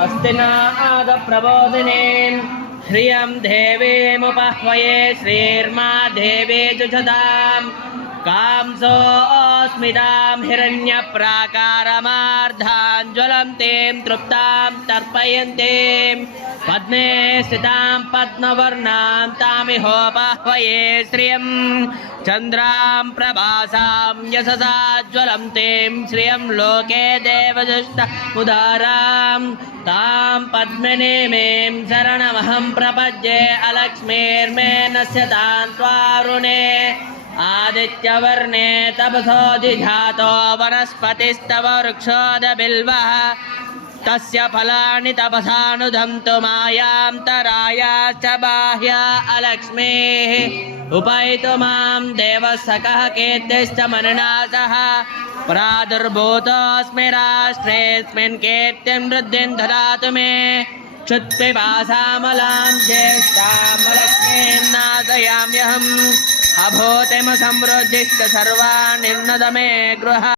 हस्तिनादप्रबोधिने ह्रियं देवीमुपह्वये श्रीर्मा देवी जुषदां कांसोऽस्मितां हिरण्यप्राकारमार्धाञ्ज्वलं तीं तृप्तां तर्पयन्तीं पद्मे स्थितां पद्मवर्णां तामिहोपाह्वये श्रियं चन्द्रां प्रभासां यशसा ज्वलन्तीं श्रियं लोके देवजुष्टमुदारां तां पद्मिनीमीं शरणमहं प्रपद्ये अलक्ष्मीर्मे नश्यतां त्वारुणे आदित्यवर्णे तपसोऽधिजातो वनस्पतिस्तव वृक्षोदबिल्वः तस्य फलानि तपसानुदन्तु मायां तरायाश्च बाह्या अलक्ष्मीः उपैतु मां देवसखः कीर्तिश्च मनिना सह प्रादुर्भूतोऽस्मि राष्ट्रेऽस्मिन् कीर्तिं वृद्धिं ददातु मे क्षुत्पिपासामलां ज्येष्ठामलक्ष्मीं नाशयाम्यहम् अभूतिमसमृद्धिश्च सर्वान् निर्नद मे गृह